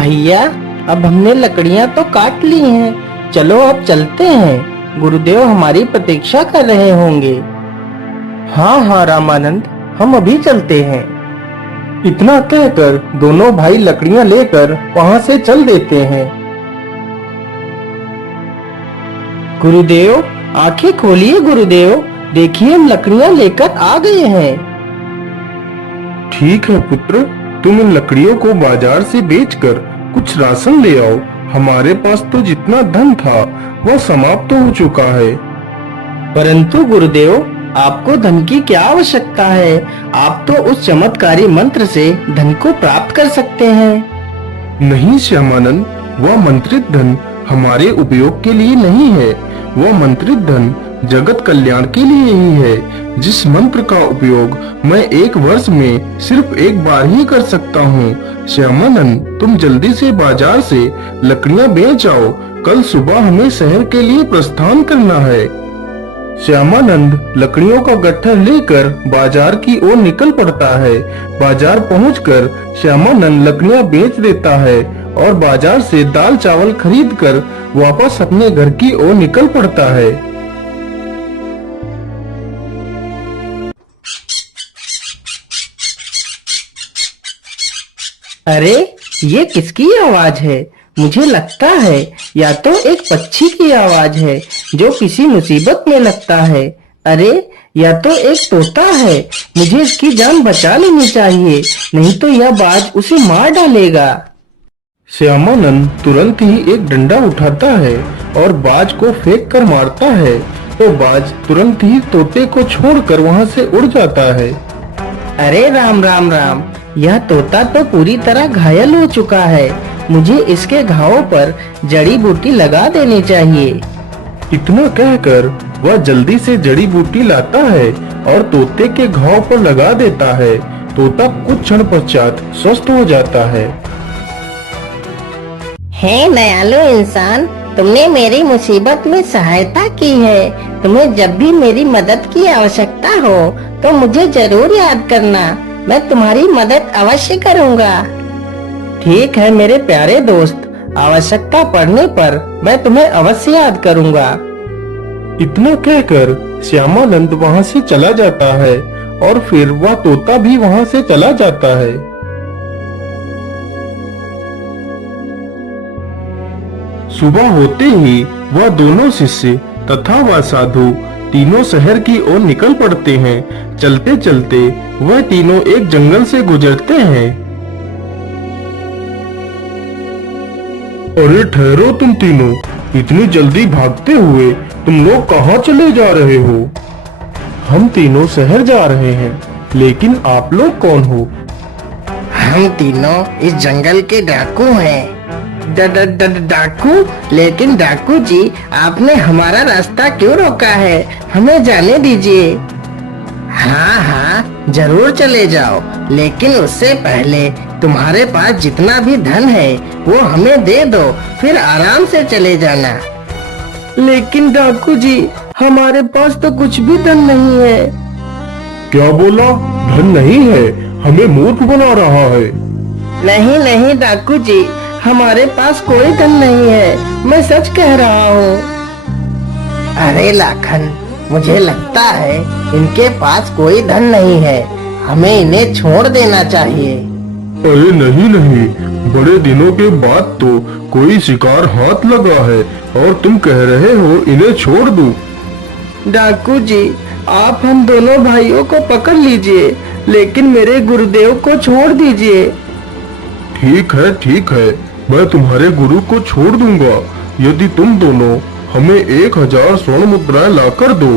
भैया, अब हमने लकड़ियां तो काट ली हैं, चलो अब चलते हैं। गुरुदेव हमारी प्रतीक्षा कर रहे होंगे। हाँ हाँ रामानंद, हम अभी चलते हैं। इतना कहकर दोनों भाई लकड़ियां लेकर वहां से चल देते हैं। गुरुदेव, आंखें खोलिए गुरुदेव, देखिए हम लकड़ियां लेकर आ गए हैं। ठीक है पुत्र, तुम इन लकड़ियों को बाजार से बेचकर कुछ राशन ले आओ। हमारे पास तो जितना धन था वह समाप्त हो चुका है। परंतु गुरुदेव, आपको धन की क्या आवश्यकता है? आप तो उस चमत्कारी मंत्र से धन को प्राप्त कर सकते हैं। नहीं श्यामानंद, वह मंत्रित धन हमारे उपयोग के लिए नहीं है। वह मंत्रित धन जगत कल्याण के लिए ही है। जिस मंत्र का उपयोग मैं 1 वर्ष में सिर्फ एक बार ही कर सकता हूँ। श्यामानंद, तुम जल्दी से बाजार से लकड़ियाँ बेच आओ। कल सुबह हमें शहर के लिए प्रस्थान करना है। श्यामानंद लकड़ियों का गट्ठर लेकर बाजार की ओर निकल पड़ता है। बाजार पहुंचकर श्यामानंद लकड़ियां बेच देता है और बाजार से दाल चावल खरीदकर वापस अपने घर की ओर निकल पड़ता है। अरे, ये किसकी आवाज है? मुझे लगता है या तो एक पक्षी की आवाज है जो किसी मुसीबत में लगता है। अरे, या तो एक तोता है। मुझे इसकी जान बचा लेनी चाहिए, नहीं तो यह बाज उसे मार डालेगा। श्यामानंद तुरंत ही एक डंडा उठाता है और बाज को फेंक कर मारता है, तो बाज तुरंत ही तोते को छोड़कर वहां से उड़ जाता है। अरे राम राम राम, यह तोता तो पूरी तरह घायल हो चुका है। मुझे इसके घावों पर जड़ी बूटी लगा देनी चाहिए। इतना कहकर वह जल्दी से जड़ी बूटी लाता है और तोते के घाव पर लगा देता है। तोता कुछ क्षण पश्चात स्वस्थ हो जाता है। हे दयालु इंसान, तुमने मेरी मुसीबत में सहायता की है। तुम्हें जब भी मेरी मदद की आवश्यकता हो तो मुझे जरूर याद करना। मैं तुम्हारी मदद अवश्य करूँगा। ठीक है मेरे प्यारे दोस्त, आवश्यकता पड़ने पर मैं तुम्हें अवश्य याद करूँगा। इतना कहकर श्यामानंद वहां से चला जाता है और फिर वह तोता भी वहां से चला जाता है। सुबह होते ही वह दोनों शिष्य तथा वह साधु तीनों शहर की ओर निकल पड़ते हैं। चलते चलते वह तीनों एक जंगल से गुजरते हैं। अरे ठहरो तुम तीनों, इतनी जल्दी भागते हुए तुम लोग कहाँ चले जा रहे हो? हम तीनों शहर जा रहे हैं, लेकिन आप लोग कौन हो? हम तीनों इस जंगल के डाकू हैं। डाकू? लेकिन डाकू जी, आपने हमारा रास्ता क्यों रोका है? हमें जाने दीजिए। हाँ हाँ, जरूर चले जाओ, लेकिन उससे पहले तुम्हारे पास जितना भी धन है वो हमें दे दो, फिर आराम से चले जाना। लेकिन डाकू जी, हमारे पास तो कुछ भी धन नहीं है। क्या बोला? धन नहीं है? हमें मूर्ख बना रहा है। नहीं नहीं डाकू जी, हमारे पास कोई धन नहीं है, मैं सच कह रहा हूँ। अरे लाखन, मुझे लगता है इनके पास कोई धन नहीं है, हमें इन्हें छोड़ देना चाहिए। अरे नहीं नहीं, बड़े दिनों के बाद तो कोई शिकार हाथ लगा है और तुम कह रहे हो इन्हें छोड़ दूं। डाकू जी, आप हम दोनों भाइयों को पकड़ लीजिए, लेकिन मेरे गुरुदेव को छोड़ दीजिए। ठीक है, मैं तुम्हारे गुरु को छोड़ दूंगा, यदि तुम दोनों हमें 1000 स्वर्ण मुद्राएं लाकर दो।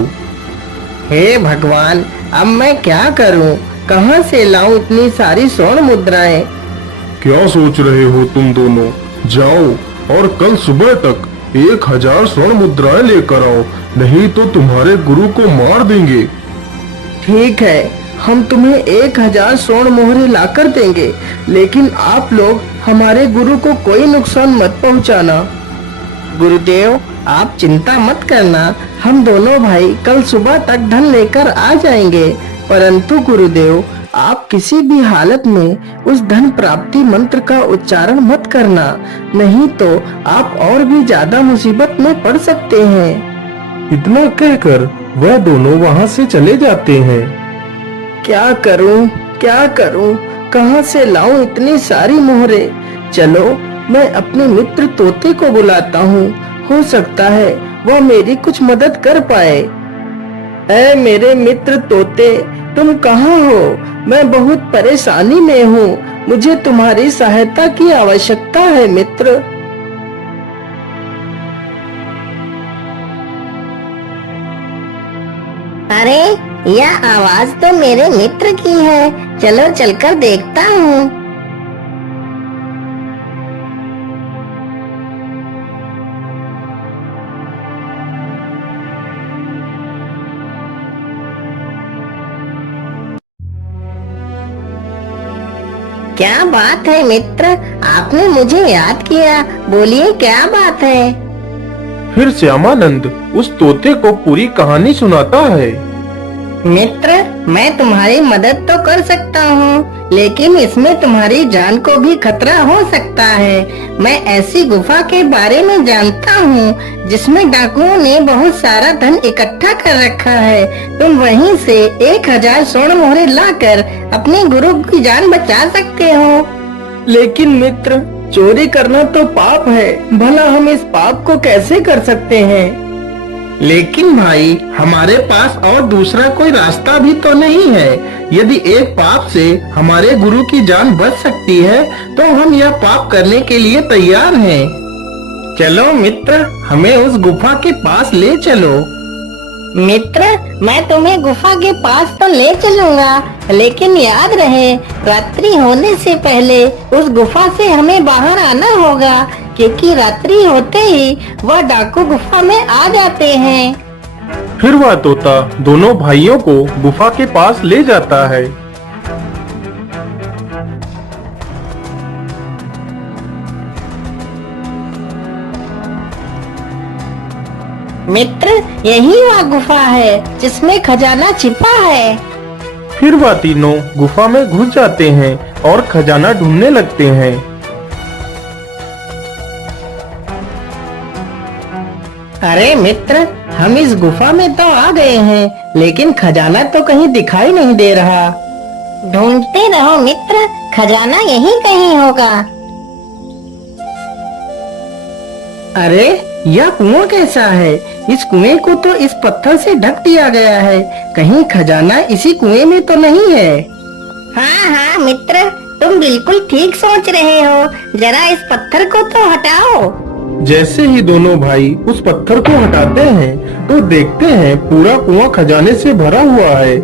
हे भगवान, अब मैं क्या करूं? कहां से लाऊं इतनी सारी स्वर्ण मुद्राएं? क्या सोच रहे हो तुम दोनों? जाओ और कल सुबह तक 1000 स्वर्ण मुद्राएं लेकर आओ, नहीं तो तुम्हारे गुरु को मार देंगे। ठीक है, हम तुम्हें 1000 स्वर्ण मोहरे लाकर देंगे, लेकिन आप लोग हमारे गुरु को कोई नुकसान मत पहुंचाना। गुरुदेव, आप चिंता मत करना, हम दोनों भाई कल सुबह तक धन लेकर आ जाएंगे। परंतु गुरुदेव, आप किसी भी हालत में उस धन प्राप्ति मंत्र का उच्चारण मत करना, नहीं तो आप और भी ज्यादा मुसीबत में पड़ सकते हैं। इतना कहकर वह दोनों वहां से चले जाते हैं। क्या करूं, क्या करूं, कहां से लाऊं इतनी सारी मोहरे। चलो मैं अपने मित्र तोते को बुलाता हूँ, हो सकता है वह मेरी कुछ मदद कर पाए। ऐ मेरे मित्र तोते, तुम कहाँ हो? मैं बहुत परेशानी में हूँ, मुझे तुम्हारी सहायता की आवश्यकता है मित्र। अरे यह आवाज तो मेरे मित्र की है, चलो चलकर देखता हूँ। क्या बात है मित्र, आपने मुझे याद किया, बोलिए क्या बात है। फिर श्यामानंद उस तोते को पूरी कहानी सुनाता है। मित्र, मैं तुम्हारी मदद तो कर सकता हूँ, लेकिन इसमें तुम्हारी जान को भी खतरा हो सकता है। मैं ऐसी गुफा के बारे में जानता हूँ जिसमें डाकुओं ने बहुत सारा धन इकट्ठा कर रखा है। तुम वहीं से 1000 स्वर्ण मोहरे लाकर अपने गुरु की जान बचा सकते हो। लेकिन मित्र, चोरी करना तो पाप है, भला हम इस पाप को कैसे कर सकते हैं? लेकिन भाई, हमारे पास और दूसरा कोई रास्ता भी तो नहीं है। यदि एक पाप से हमारे गुरु की जान बच सकती है, तो हम यह पाप करने के लिए तैयार हैं। चलो मित्र, हमें उस गुफा के पास ले चलो। मित्र, मैं तुम्हें गुफा के पास तो ले चलूंगा, लेकिन याद रहे रात्रि होने से पहले उस गुफा से हमें बाहर आना होगा, क्योंकि रात्रि होते ही वह डाकू गुफा में आ जाते हैं। फिर वह तोता दोनों भाइयों को गुफा के पास ले जाता है। मित्र, यही वह गुफा है जिसमें खजाना छिपा है। फिर वह तीनों गुफा में घुस जाते हैं और खजाना ढूंढने लगते हैं। अरे मित्र, हम इस गुफा में तो आ गए हैं, लेकिन खजाना तो कहीं दिखाई नहीं दे रहा। ढूंढते रहो मित्र, खजाना यहीं कहीं होगा। अरे यह कुआं कैसा है? इस कुएं को तो इस पत्थर से ढक दिया गया है, कहीं खजाना इसी कुएं में तो नहीं है। हाँ हाँ मित्र, तुम बिल्कुल ठीक सोच रहे हो, जरा इस पत्थर को तो हटाओ। जैसे ही दोनों भाई उस पत्थर को हटाते हैं तो देखते हैं पूरा कुआं खजाने से भरा हुआ है।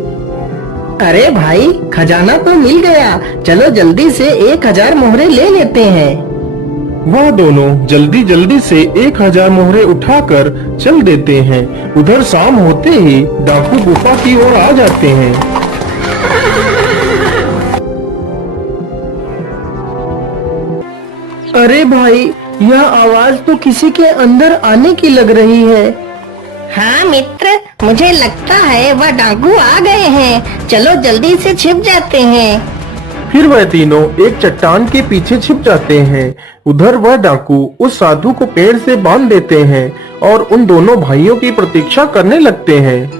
अरे भाई, खजाना तो मिल गया, चलो जल्दी से 1000 मोहरे ले लेते हैं। वह दोनों जल्दी जल्दी से 1000 मोहरे उठाकर चल देते हैं। उधर शाम होते ही डाकू गुफा की ओर आ जाते हैं। अरे भाई, यह आवाज तो किसी के अंदर आने की लग रही है। हाँ मित्र, मुझे लगता है वह डाकू आ गए हैं, चलो जल्दी से छिप जाते हैं। फिर वह तीनों एक चट्टान के पीछे छिप जाते हैं। उधर वह डाकू उस साधु को पेड़ से बांध देते हैं और उन दोनों भाइयों की प्रतीक्षा करने लगते हैं।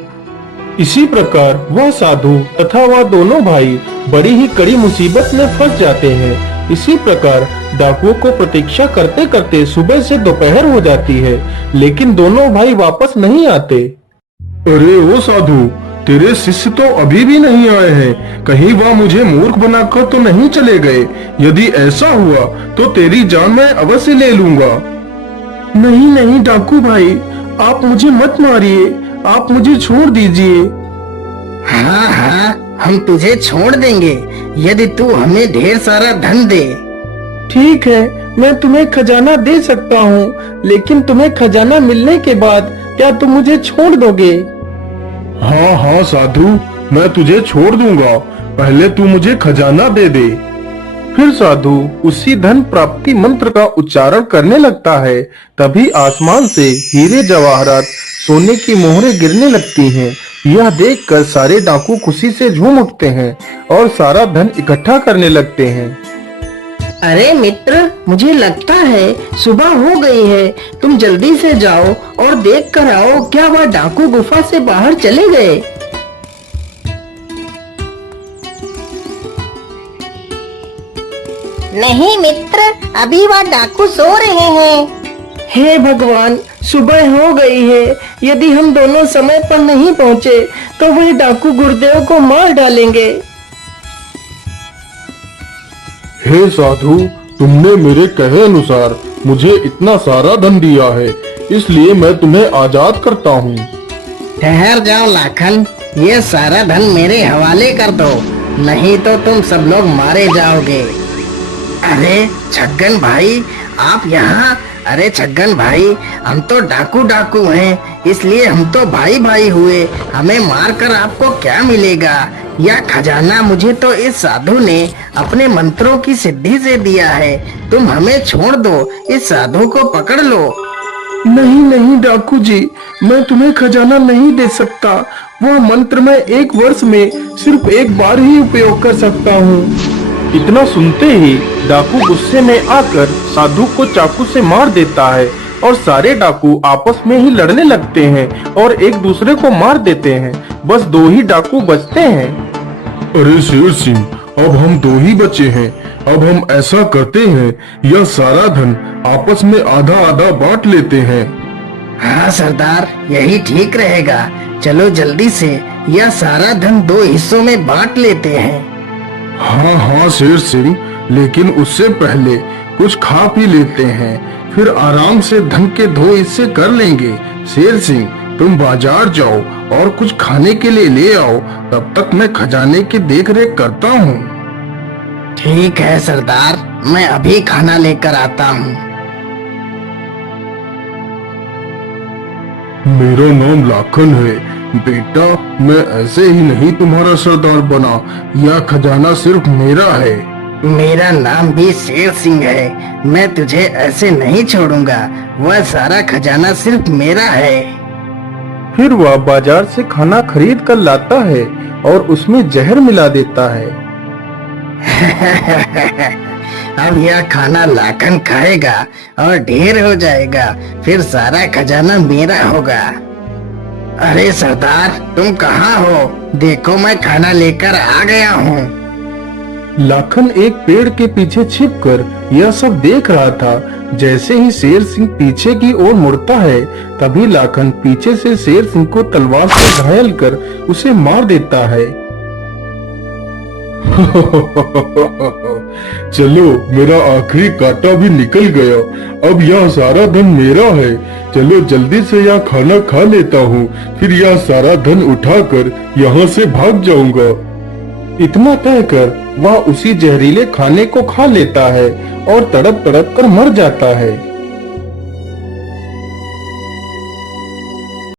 इसी प्रकार वह साधु तथा वह दोनों भाई बड़ी ही कड़ी मुसीबत में फंस जाते हैं। इसी प्रकार डाकुओं को प्रतीक्षा करते करते सुबह से दोपहर हो जाती है, लेकिन दोनों भाई वापस नहीं आते। अरे ओ साधु, तेरे शिष्य तो अभी भी नहीं आए हैं, कहीं वह मुझे मूर्ख बनाकर तो नहीं चले गए? यदि ऐसा हुआ तो तेरी जान मैं अवश्य ले लूंगा। नहीं नहीं डाकू भाई, आप मुझे मत मारिए, आप मुझे छोड़ दीजिए। हाँ हाँ, हम तुझे छोड़ देंगे यदि तू हमें ढेर सारा धन दे। ठीक है, मैं तुम्हें खजाना दे सकता हूँ, लेकिन तुम्हें खजाना मिलने के बाद क्या तुम मुझे छोड़ दोगे? हाँ हाँ साधु, मैं तुझे छोड़ दूंगा, पहले तू मुझे खजाना दे दे। फिर साधु उसी धन प्राप्ति मंत्र का उच्चारण करने लगता है। तभी आसमान से हीरे जवाहरात सोने की मोहरें गिरने लगती हैं। यह देखकर सारे डाकू खुशी से झूम उठते हैं और सारा धन इकट्ठा करने लगते हैं। अरे मित्र, मुझे लगता है सुबह हो गई है। तुम जल्दी से जाओ और देख कर आओ क्या वह डाकू गुफा से बाहर चले गए। नहीं मित्र, अभी वह डाकू सो रहे हैं। हे भगवान, सुबह हो गई है। यदि हम दोनों समय पर नहीं पहुँचे तो वह डाकू गुरुदेव को मार डालेंगे। हे साधु, तुमने मेरे कहे अनुसार मुझे इतना सारा धन दिया है, इसलिए मैं तुम्हें आजाद करता हूँ। ठहर जाओ लाखन, ये सारा धन मेरे हवाले कर दो, नहीं तो तुम सब लोग मारे जाओगे। अरे छगन भाई, आप यहाँ? अरे छगन भाई, हम तो डाकू हैं, इसलिए हम तो भाई भाई हुए। हमें मारकर आपको क्या मिलेगा? यह खजाना मुझे तो इस साधु ने अपने मंत्रों की सिद्धि से दिया है। तुम हमें छोड़ दो, इस साधु को पकड़ लो। नहीं नहीं डाकू जी, मैं तुम्हें खजाना नहीं दे सकता। वह मंत्र मैं 1 वर्ष में सिर्फ 1 बार ही उपयोग कर सकता हूँ। इतना सुनते ही डाकू गुस्से में आकर साधु को चाकू से मार देता है और सारे डाकू आपस में ही लड़ने लगते हैं और एक दूसरे को मार देते हैं। बस 2 ही डाकू बचते हैं। अरे शेर सिंह, अब हम 2 ही बचे हैं। अब हम ऐसा करते हैं, यह सारा धन आपस में आधा आधा बांट लेते हैं। हाँ सरदार, यही ठीक रहेगा। चलो जल्दी से यह सारा धन 2 हिस्सों में बांट लेते हैं। हाँ हाँ शेर सिंह, लेकिन उससे पहले कुछ खा पी लेते हैं, फिर आराम से धन के 2 हिस्से कर लेंगे। शेर सिंह, तुम बाजार जाओ और कुछ खाने के लिए ले आओ, तब तक मैं खजाने की देखरेख करता हूँ। ठीक है सरदार, मैं अभी खाना लेकर आता हूँ। मेरा नाम लाखन है बेटा, मैं ऐसे ही नहीं तुम्हारा सरदार बना। यह खजाना सिर्फ मेरा है। मेरा नाम भी शेर सिंह है। मैं तुझे ऐसे नहीं छोड़ूंगा। वह सारा खजाना सिर्फ मेरा है। फिर वह बाजार से खाना खरीद कर लाता है और उसमें जहर मिला देता है। अब यह खाना लाखन खाएगा और ढेर हो जाएगा, फिर सारा खजाना मेरा होगा। अरे सरदार, तुम कहाँ हो? देखो मैं खाना लेकर आ गया हूँ। लाखन एक पेड़ के पीछे छिपकर यह सब देख रहा था। जैसे ही शेर सिंह पीछे की ओर मुड़ता है, तभी लाखन पीछे से शेर सिंह को तलवार से घायल कर उसे मार देता है। चलो, मेरा आखिरी कांटा भी निकल गया। अब यह सारा धन मेरा है। चलो जल्दी से यह खाना खा लेता हूँ, फिर यह सारा धन उठाकर यहाँ से भाग जाऊंगा। इतना कहकर वह उसी जहरीले खाने को खा लेता है और तड़प तड़प कर मर जाता है।